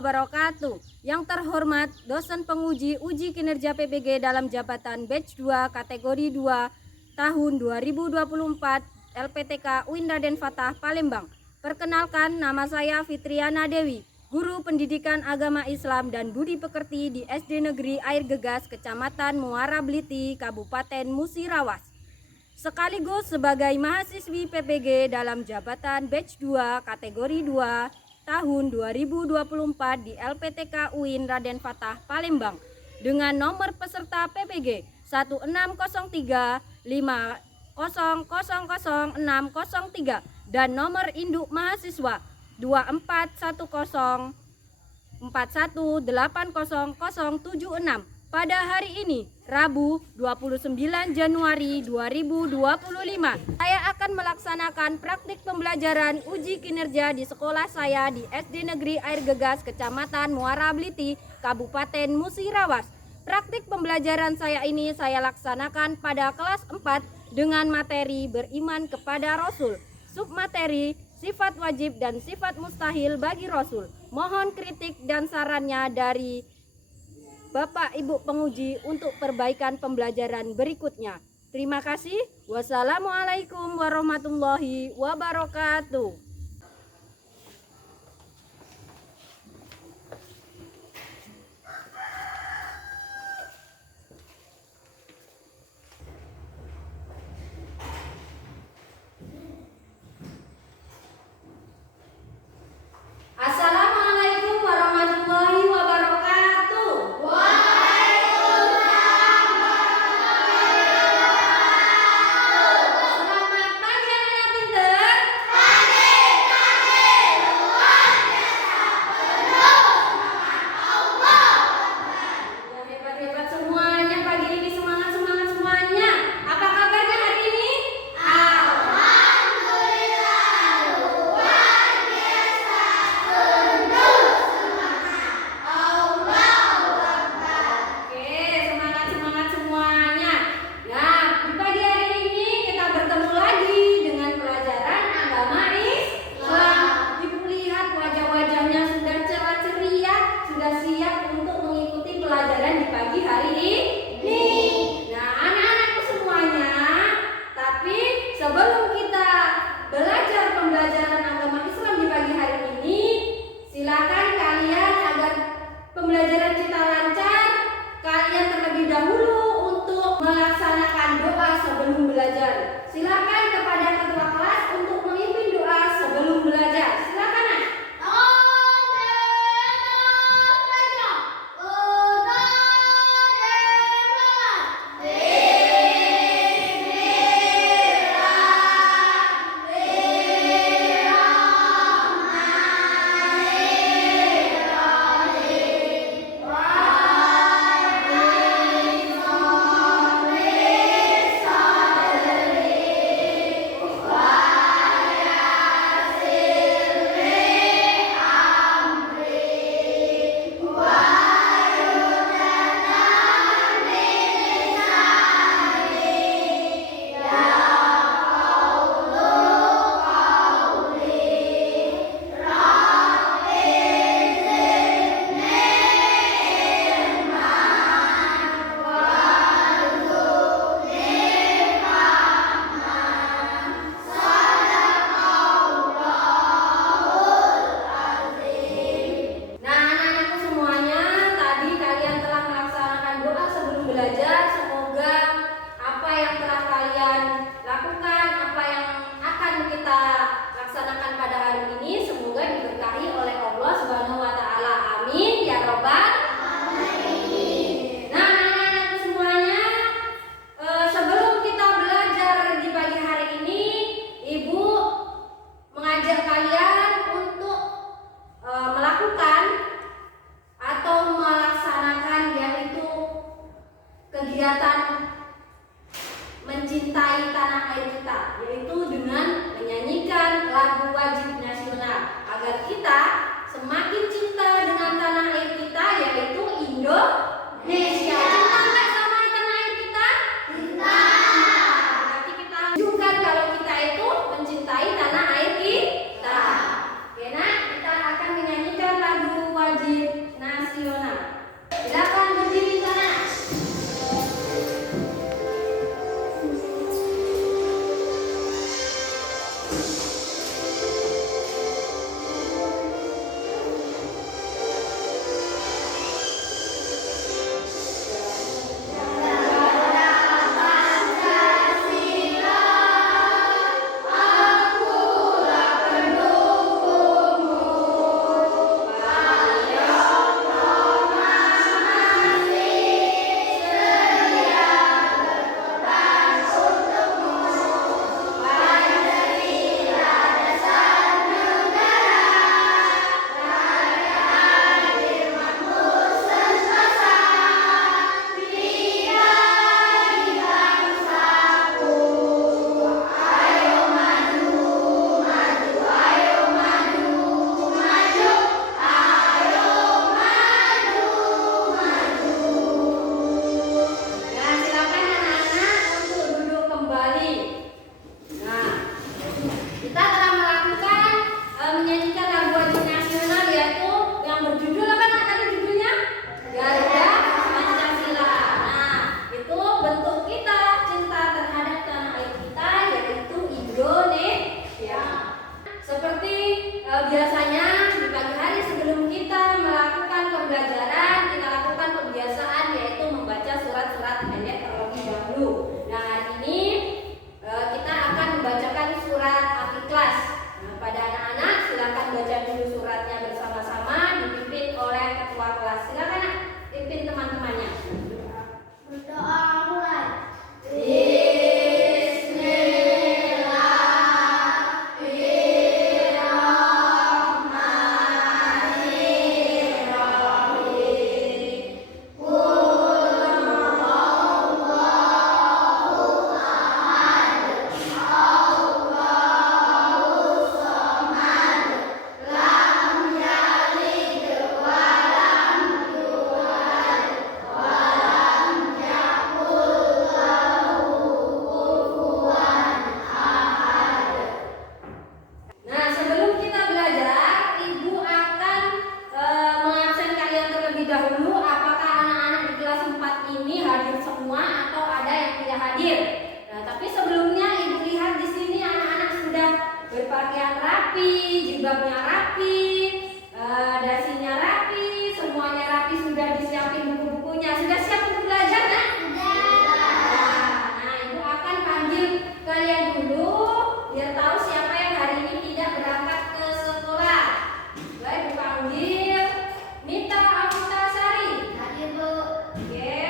wabarakatuh. Yang terhormat dosen penguji uji kinerja PBG dalam jabatan batch 2 kategori 2 tahun 2024 LPTK UIN Raden Fatah Palembang. Perkenalkan, nama saya Fitriana Dewi, Guru Pendidikan Agama Islam dan Budi Pekerti di SD Negeri Air Gegas, Kecamatan Muara Bliti, Kabupaten Musirawas. Sekaligus sebagai mahasiswi PPG dalam jabatan batch 2 kategori 2 tahun 2024 di LPTK UIN Raden Fatah Palembang dengan nomor peserta PPG 160350000603 dan nomor induk mahasiswa 241041800076 pada hari ini, Rabu 29 Januari 2025. Saya akan melaksanakan praktik pembelajaran uji kinerja di sekolah saya di SD Negeri Air Gegas, Kecamatan Muara Bliti, Kabupaten Musirawas. Praktik pembelajaran saya ini saya laksanakan pada kelas 4 dengan materi beriman kepada Rasul, submateri sifat wajib dan sifat mustahil bagi Rasul. Mohon kritik dan sarannya dari Bapak Ibu penguji untuk perbaikan pembelajaran berikutnya. Terima kasih. Wassalamualaikum warahmatullahi wabarakatuh. Assalamualaikum warahmatullahi wabarakatuh. Selamat pagi anak pintar. Ya, hebat-hebat semuanya pagi ini, semangat semuanya. Apa kabarnya hari ini? Oke, semangat semuanya. Nah, di pagi hari ini kita bertemu lagi dengan pelajaran agama Islam. Ibu lihat wajah-wajahnya sudah cerah ceria, sudah siap untuk mengikuti pelajaran di pagi hari ini. Nah, anak-anakku semuanya, tapi sebelum kita belajar pembelajaran agama Islam di pagi hari ini, silakan kalian agar pembelajaran kita lancar, kalian terlebih dahulu untuk melaksanakan doa sebelum belajar. Silakan kepada ketua kelas untuk memimpin doa sebelum belajar. Silakan, Nak. Nah, anak-anakku semuanya, tadi kalian telah melaksanakan doa sebelum belajar. Semoga apa yang telah kalian lakukan, apa yang akan kita laksanakan pada hari ini, semoga diberkahi oleh Allah Subhanahu wa Ta'ala. Amin ya Robbal alamin. Nah, anak-anakku semuanya, sebelum kita belajar di pagi hari ini, Ibu mengajak kalian untuk melakukan atau melaksanakan yaitu kegiatan mencintai tanah air kita, yaitu dengan menyanyikan lagu wajib nasional agar kita semakin cinta dengan tanah air kita, yaitu Indonesia. Cinta nggak sama tanah air kita? Cinta. Berarti kita tunjukkan kalau kita itu mencintai tanah air kita. Oke, nah, kita akan menyanyikan lagu wajib hadir. Nah, tapi sebelumnya Ibu lihat di sini anak-anak sudah berpakaian rapi, jilbabnya rapi, dasinya rapi, semuanya rapi, sudah disiapin buku-bukunya. Sudah siap untuk belajar, kan? Nah, Ibu akan panggil kalian dulu biar tahu siapa yang hari ini tidak berangkat ke sekolah. Baik, Ibu panggil Mita Amutasari. Hadir, Bu. Oke.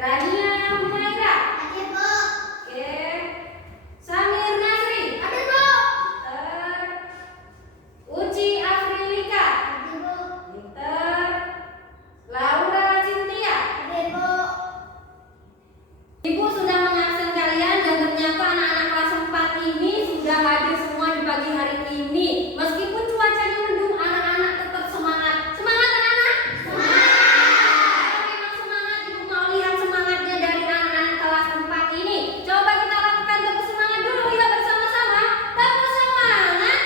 Rania Humaira. Hadir, Bu. Oke. Samir Nasri. Hadir, Bu. Uci Afrilika. Hadir, Bu. Pinter. Laura Cynthia. Hadir, Bu. Ibu sudah mengasih kalian dan ternyata anak-anak kelas 4 ini sudah hadir semua di pagi hari ini. Meskipun cuacanya mendung, anak-anak tetap semangat. Semangat anak-anak? Semangat. Memang semangat. Ibu mau lihat semangatnya dari anak-anak kelas 4 ini. Coba kita lakukan tepuk semangat dulu ya bersama-sama. Tepuk semangat.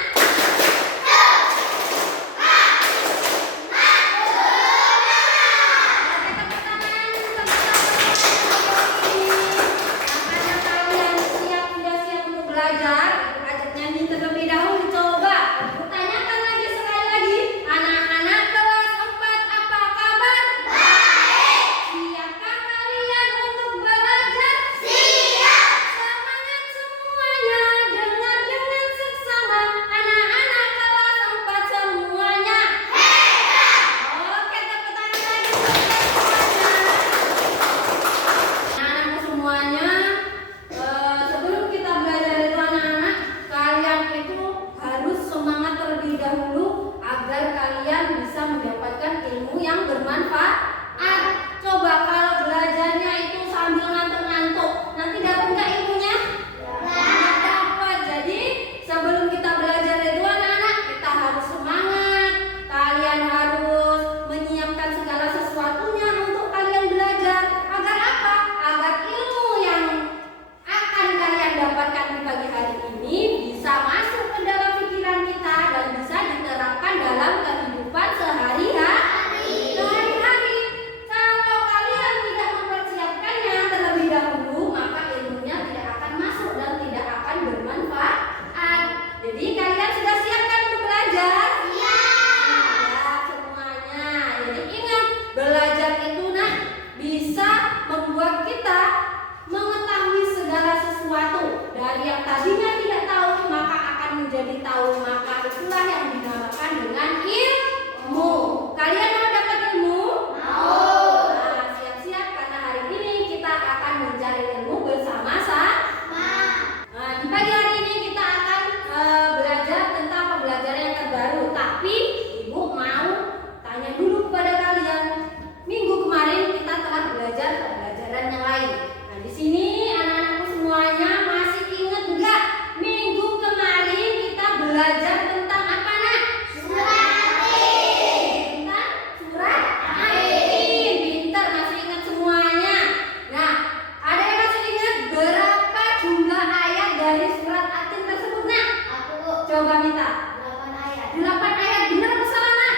Belajar, ajak nyanyi terlebih dahulu. Coba aku tanyakan lagi sekali lagi, anak-anak kelas 4 apa kabar? Baik. Siapkah kalian untuk belajar? Siap. Semangat semuanya, dengar dengan seksama, anak-anak kelas 4 semuanya. Hebat. Oke, tepuk tangan lagi anak-anakku semuanya. Sebelum kita belajar itu anak-anak, kalian itu harus semangat terlebih dahulu agar kalian bisa mendapatkan ilmu yang bermanfaat. Coba kalau belajarnya itu sambil ngantuk-ngantuk, nanti dapat nggak ilmunya? Nggak dapat. Jadi sebelum kita belajar itu anak-anak, kita harus semangat. Kalian harus menyiapkan segala sesuatunya untuk kalian belajar. Agar apa? Agar ilmu yang akan kalian dapatkan di pagi hari ini bisa masuk ke dalam pikiran kita dan bisa diterapkan dalam kehidupan sehari-hari. Kalau kalian tidak mempersiapkannya terlebih dahulu, maka ilmunya tidak akan masuk dan tidak akan bermanfaat. Jadi kalian sudah siap kan untuk belajar? Siap semuanya. Jadi ingat, belajar itu bisa membuat kita mengetahui segala sesuatu. Dari yang tadinya tidak tahu maka akan menjadi tahu. Maka itulah yang dinamakan dengan ilmu. Kalian mau dapat ilmu? Mau. Nah, siap-siap karena hari ini kita akan mencari ilmu bersama-sama. Nah, di pagi hari ini kita akan belajar tentang pembelajaran yang terbaru. Tapi Ibu mau tanya dulu kepada kalian. Minggu kemarin kita telah belajar pembelajaran yang lain. Nah, di sini anak-anakku semuanya masih ingat enggak? Minggu kemarin kita belajar tentang apa, Nak? Surat Atin. Tentang surat Atin. Pintar, masih ingat semuanya. Nah, ada yang masih ingat berapa jumlah ayat dari surat Atin tersebut, Nak? Aku. Coba minta. 8 ayat. 8 ayat, benar apa salah, Nak?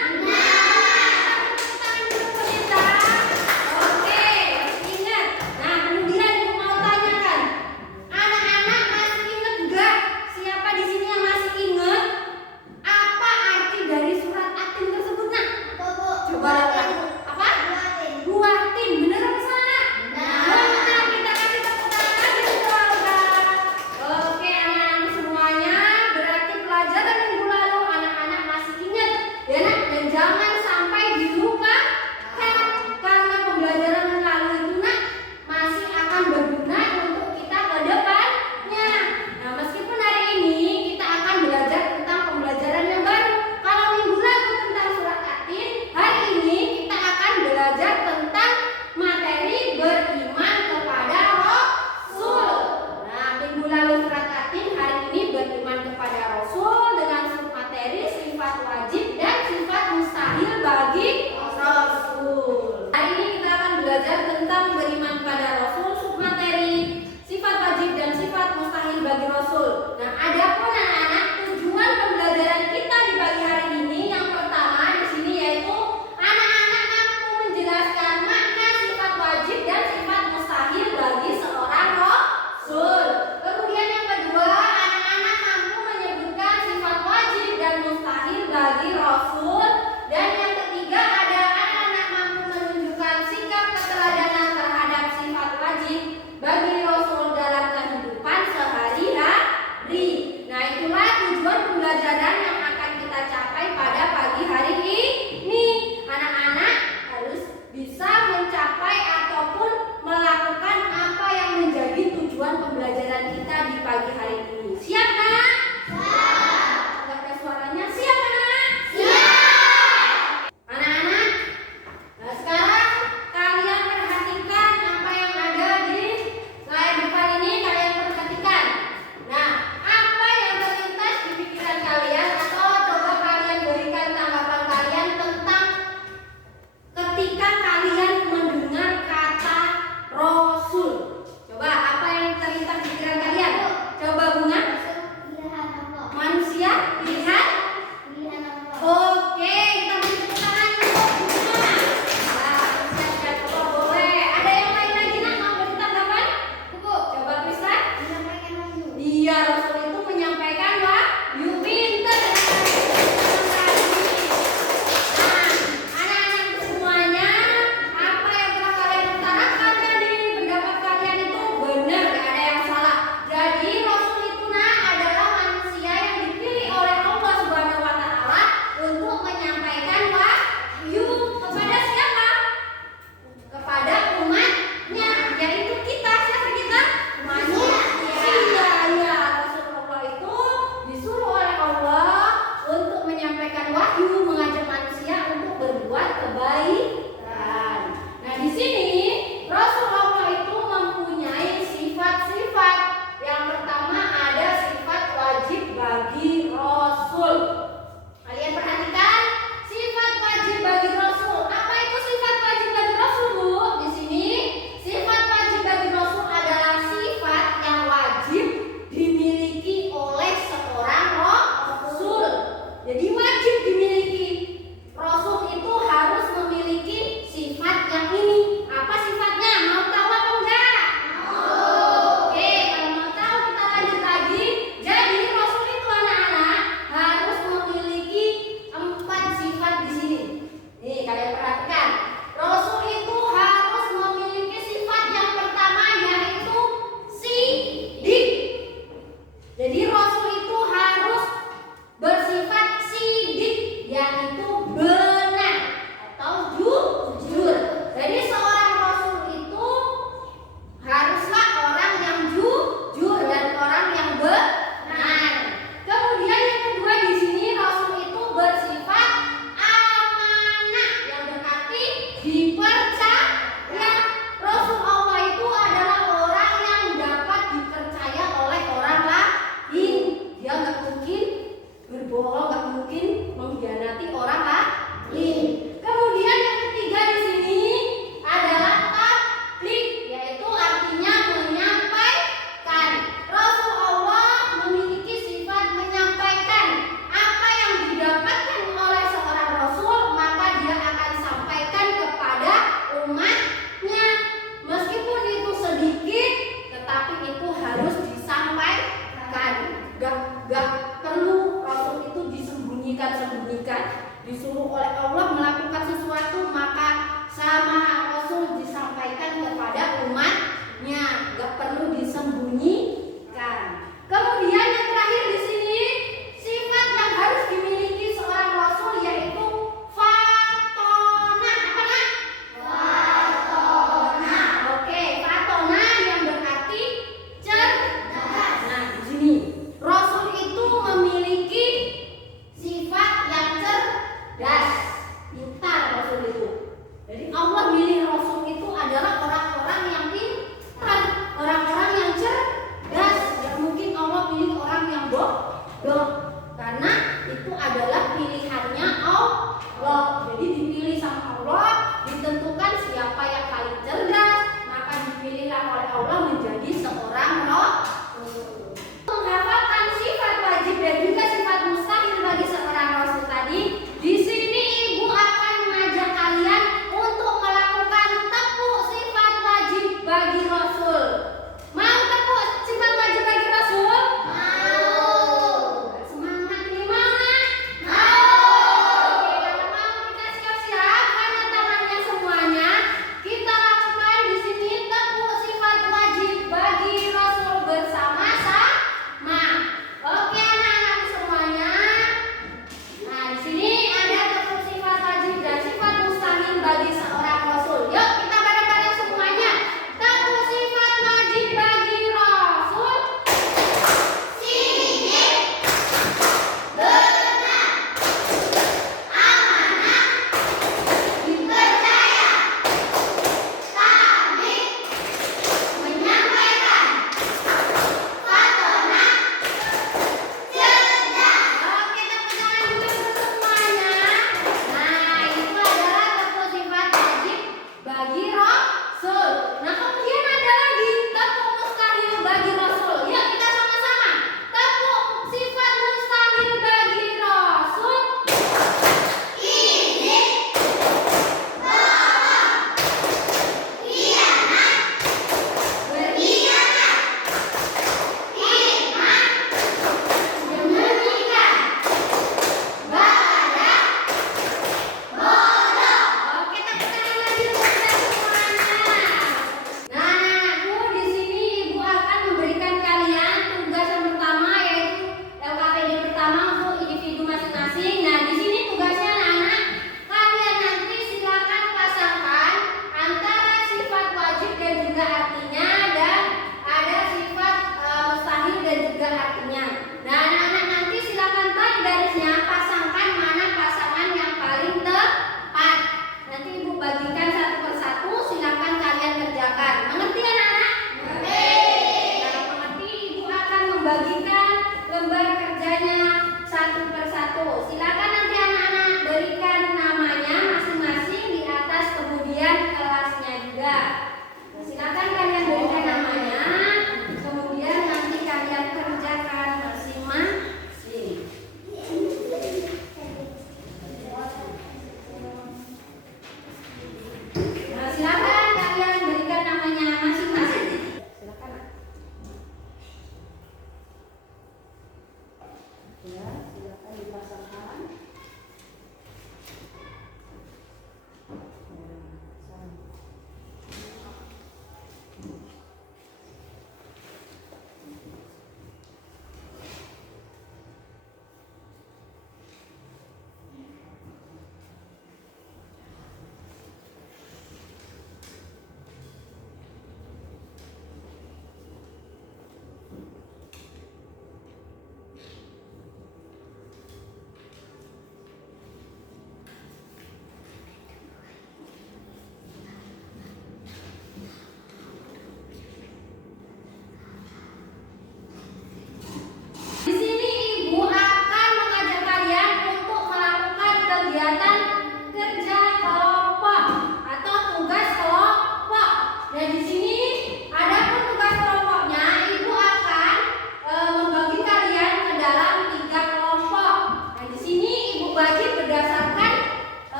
bagi Rasul. Mau tepuk sifat wajib bagi Rasul? Mau. Semangat ini mau nak? Mau. Oke, kalau mau kita siap-siap, angkat tangannya semuanya. Kita lakukan di sini tepuk sifat wajib bagi Rasul bersama-sama. Oke anak-anak semuanya. Nah di sini ada tepuk sifat wajib dan sifat mustahil bagi seorang Rasul. Yuk kita bareng-bareng semuanya. Tepuk sifat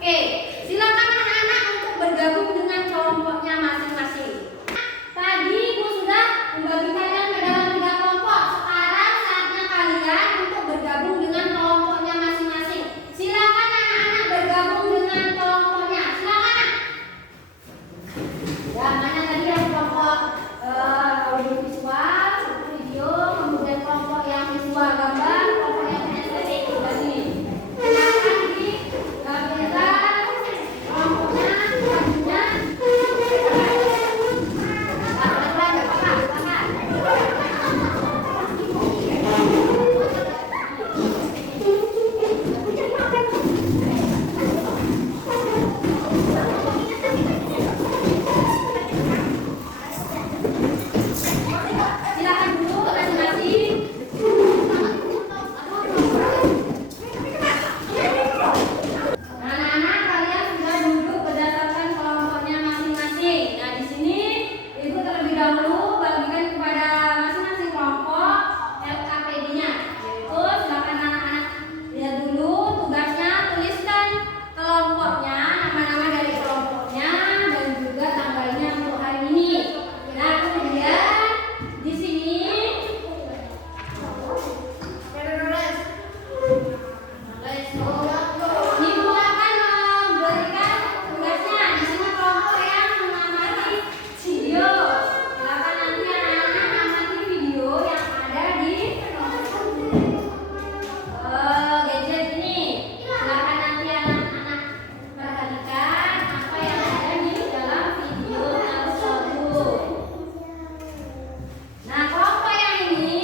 Oke, silakan anak-anak untuk bergabung dengan kelompoknya masing-masing. Tadi Ibu sudah membagikannya ke dalam 3 kelompok. Sekarang saatnya kalian untuk bergabung dengan kelompoknya masing-masing. Silakan anak-anak bergabung dengan kelompoknya. Silakan. Ya, mana tadi yang kelompok audiovisual, video, kemudian kelompok yang visual gambar, kelompok yang estetik sudah sini. Silakan digambarkan kelompoknya, bajunya. Silakan dulu masing-masing. Anak-anak kalian sudah duduk berdasarkan kelompoknya masing-masing. Nah, di sini Ibu terlebih dahulu bagikan kepada masing-masing kelompok LKPD-nya. Yaitu silakan anak-anak lihat dulu tugasnya, tuliskan kelompoknya, nama-nama dari kelompoknya dan juga tanggalnya untuk hari ini. Nah, kemudian di sini Ibu akan memberikan tugasnya. Di sini kelompok yang mengamati video. Silakan nanti anak-anak mengamati video yang ada di gadget ini. Silakan nanti anak-anak perhatikan apa yang ada di dalam video tersebut. Nah, kelompok yang ini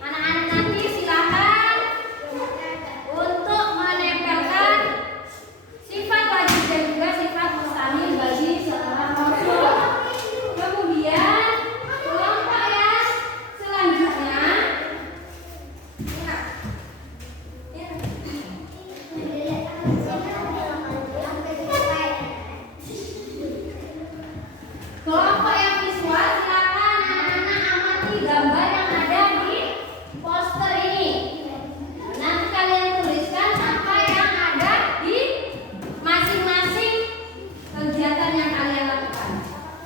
anak-anak nanti silakan untuk menempelkan sifat wajib dan juga sifat mustahil bagi seorang konsul. Kemudian kelompok yang selanjutnya kelompok yang visual, silakan anak-anak amati gambar yang ada di poster ini. Nanti kalian tuliskan apa yang ada di masing-masing kegiatan yang kalian lakukan.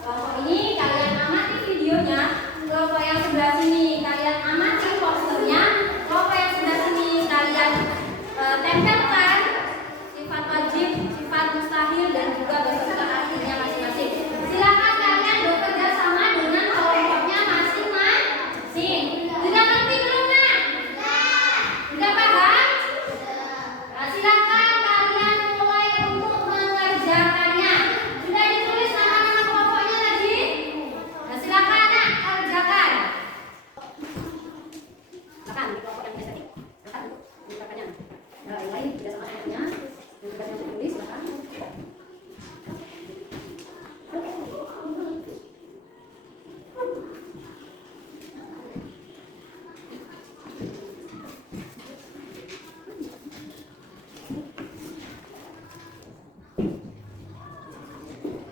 Kelompok ini kalian amati videonya, kelompok yang sebelah sini kalian amati posternya, kelompok yang sebelah sini kalian tempelkan sifat wajib, sifat mustahil dan juga beserta artinya masing-masing. Silakan kalian bekerja sama dengan kelompoknya masing-masing. Sudah ngerti belum, Nak? Sudah paham? Nah, silakan kalian mulai untuk mengerjakannya. Sudah ditulis nama-nama kelompoknya tadi? Nah, silakan Nak kerjakan. Silakan di kelompok yang estetik. Silakan mengerjakannya. Nah, yang lain tidak sama kelompoknya. Yang tugasnya ditulis, silakan.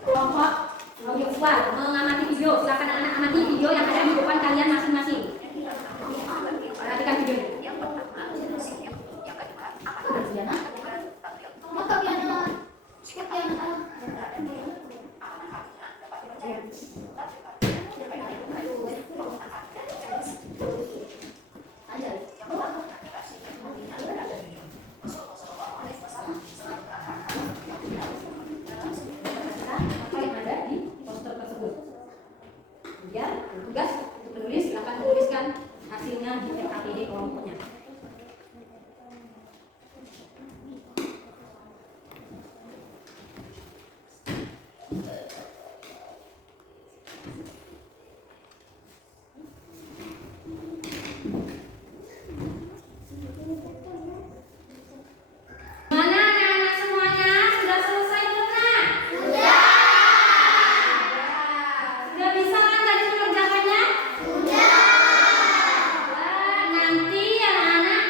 Kelompok audiovisual mengamati video. Silakan anak-anak amati video yang ada di depan kalian masing-masing. Perhatikan videonya. Apa yang ada di poster tersebut. Kemudian tugas untuk menulis, silakan menuliskan hasilnya di LKPD kelompoknya. Mana anak-anak semuanya? Sudah selesai belum, Nak? Sudah bisa kan tadi mengerjakannya? Nanti anak-anak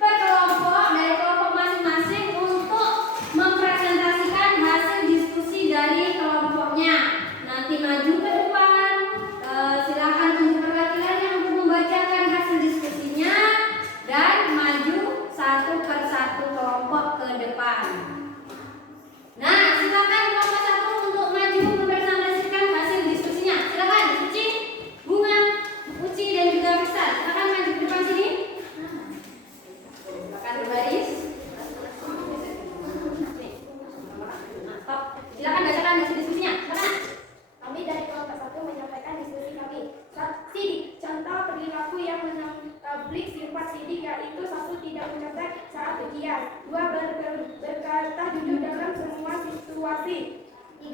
berkelompok dari kelompok masing-masing untuk mempresentasikan hasil diskusi dari kelompoknya. Nanti maju ke depan, silakan tunjuk perwakilannya untuk membacakan hasil diskusinya dan maju satu persatu kelompok ke depan.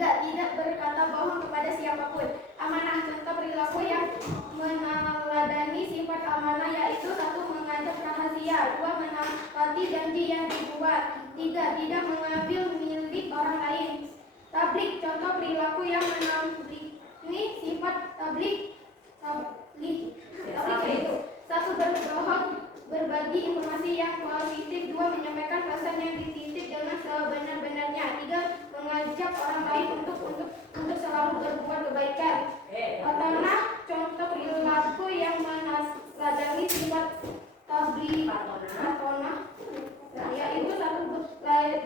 tidak berkata bohong kepada siapapun. Amanah, contoh perilaku yang meneladani sifat amanah yaitu: 1. Mengatur rahasia, 2. menepati janji yang dibuat, 3. tidak mengambil milik orang lain. Tablik, contoh perilaku yang menampilkan sifat tablik yaitu: 1. berbohong, berbagi informasi yang positif, 2. menyampaikan pesan yang dititip dengan sebenar-benarnya, 3. mengajak orang lain untuk selalu berbuat kebaikan. Patona, contoh perilaku yang meneladani sifat tablik patona yaitu: 1.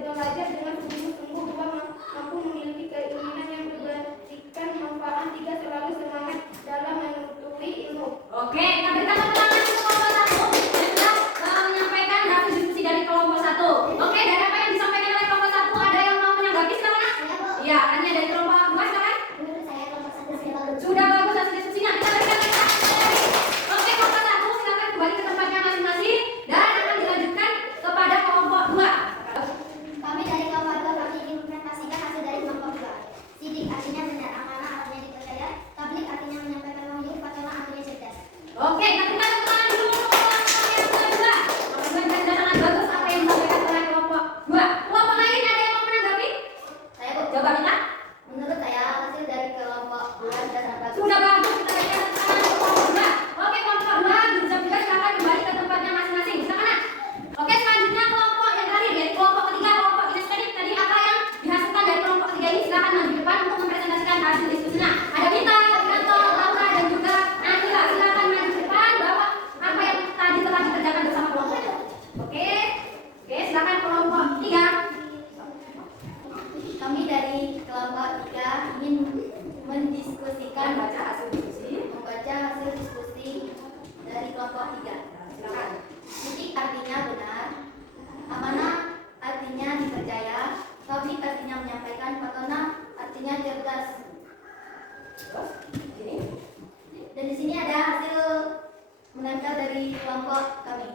belajar dengan sungguh-sungguh, 2. mampu memiliki keinginan yang memberikan manfaat, 3. selalu semangat dalam menuntut ilmu. Oke, kita berikan tepuk tangan untuk kelompok 1 yang sudah menyampaikan hasil diskusi dari kelompok 1. Oke, dari apa yang disampaikan oleh kelompok 1 ada yang mau menanggapi? Silakan. Iya, hanya dari kelompok 2 silakan. Sudah bagus hasil diskusinya. Kita berikan tepuk tangan. Oke, kelompok 1 silakan kembali ke tempatnya masing-masing dan akan dilanjutkan kepada kelompok 2. Kami dari kelompok 2 kami ingin mempresentasikan hasil dari kelompok 2. Sidik artinya benar, amanah artinya dipercaya, tablik artinya menyampaikan wahyu, patona artinya cerdas. Oke, kita berikan tepuk tangan dulu untuk kelompok yang kedua. Kelompok sudah sangat bagus apa yang disampaikan oleh kelompok 2. Kelompok lain ada yang mau menanggapi? Saya Bu, Coba minta. menurut saya hasil dari kelompok 2 sudah sangat bagus. Sudah bagus, kita berikan tepuk tangan untuk kelompok 2. Oke, kelompok 2 bisa juga silakan kembali ke tempatnya masing-masing. Silakan. Oke, selanjutnya kelompok yang terakhir dari kelompok ketiga, kelompok kinestetik. Tadi apa yang dihasilkan dari kelompok ketiga ini? Silakan maju depan untuk mempresentasikan hasil diskusinya. Ada Mita, Wiranto, Laura dan juga Nabila. Silakan maju depan bawa apa yang tadi telah dikerjakan bersama kelompok. Oke, silakan kelompok 3. Kami dari kelompok 3 ingin mendiskusikan Baca hasil diskusi. membaca hasil diskusi dari kelompok 3. Silakan. Sidik artinya benar, amanah artinya dipercaya, tablik artinya menyampaikan, patona artinya cerdas. Terus, ini. Dan di sini ada hasil menempel dari kelompok kami.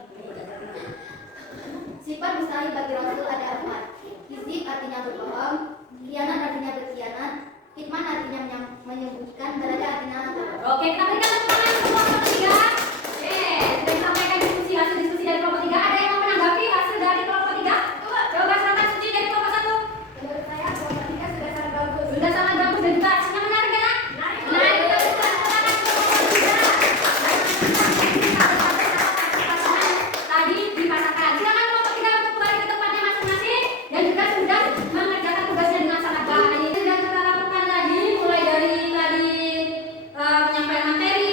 Sifat mustahil bagi Rasul ada 4. Kizib artinya berbohong, khianat artinya berkhianat, kitman artinya menyembunyikan, berada artinya Oke, kita berikan tepuk tangan untuk kelompok 3. Oke, sudah disampaikan hasil diskusi dari kelompok 3. Ada yang mau menanggapi hasil dari kelompok 3? Coba silakan suci dari kelompok 1. Menurut saya kelompok 3 sudah sangat bagus. Sudah sangat bagus dan juga hasilnya menarik ya? Menarik. Kita berikan tepuk tangan untuk kelompok 3. Tadi dipasangkan. Silakan kelompok 3 untuk kembali ke tempatnya masing-masing dan juga sudah mengerjakan tugasnya dengan sangat baik. Sudah kita lakukan tadi mulai dari tadi menyampaikan materi,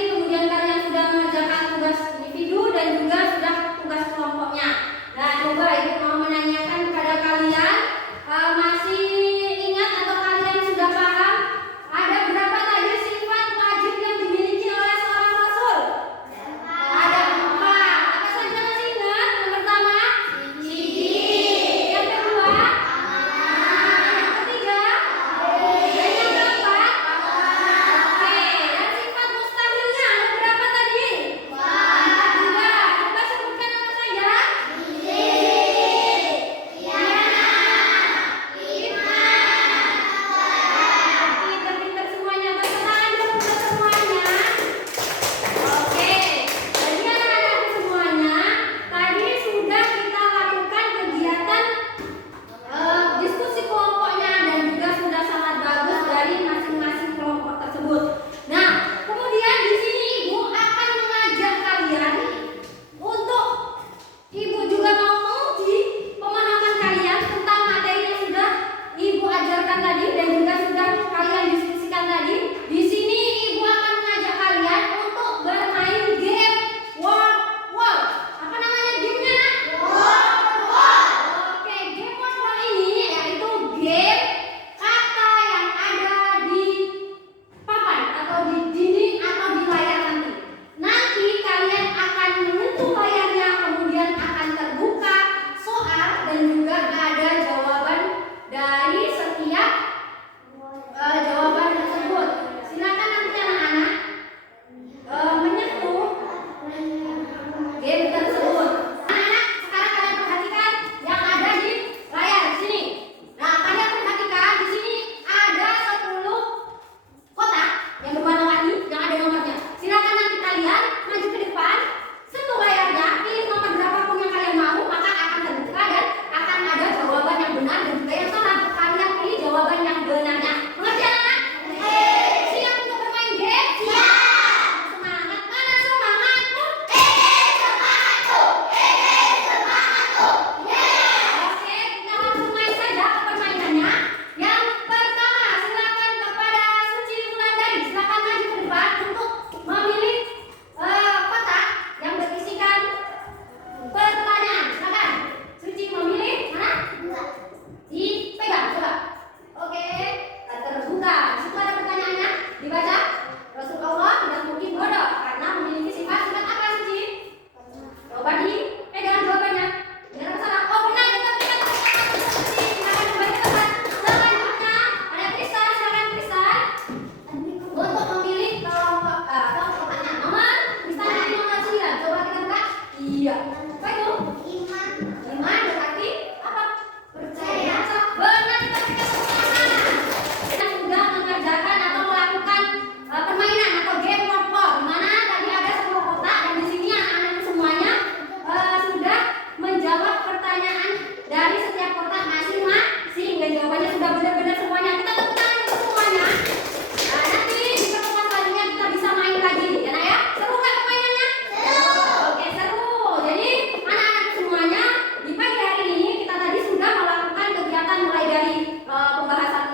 dari pembahasan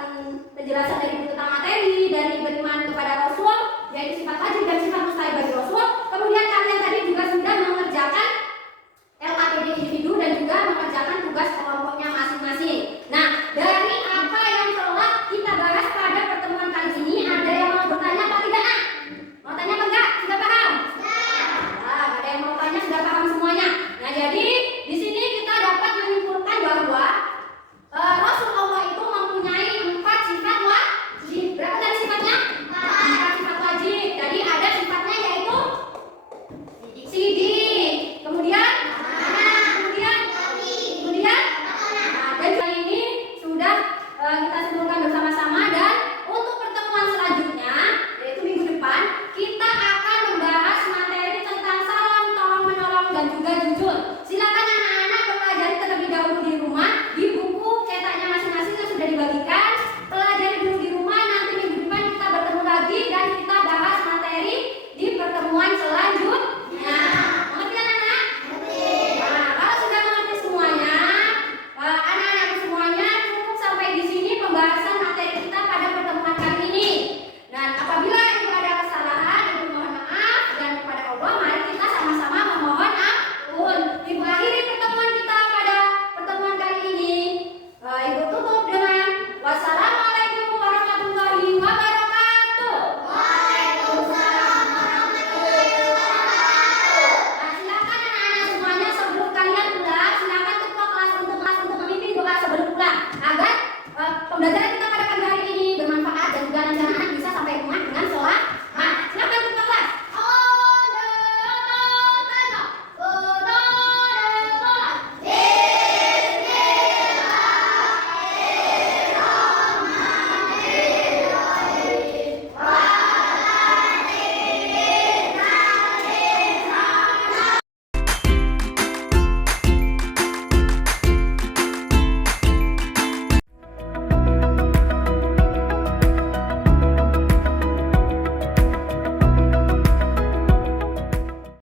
penjelasan dari tentang materi, dari beriman kepada Rasul, yaitu sifat wajib dan sifat mustahil bagi Rasul. Kemudian kalian tadi juga sudah mengerjakan LKPD individu dan juga mengerjakan tugas kelompoknya masing-masing. Nah, dari apa yang telah kita bahas pada pertemuan kali ini, ada yang mau bertanya apa tidak? Mau tanya apa enggak? Sudah paham? Nah, ada yang mau tanya sudah paham semuanya. Nah, jadi di sini kita dapat menyimpulkan bahwa Rasul Allah itu mempunyai 4 sifat wajib. Berapa tadi sifatnya? 4 sifat wajib. Jadi ada sifatnya yaitu sidik. Kemudian kemudian nah, dan kali ini sudah kita simpulkan bersama-sama dan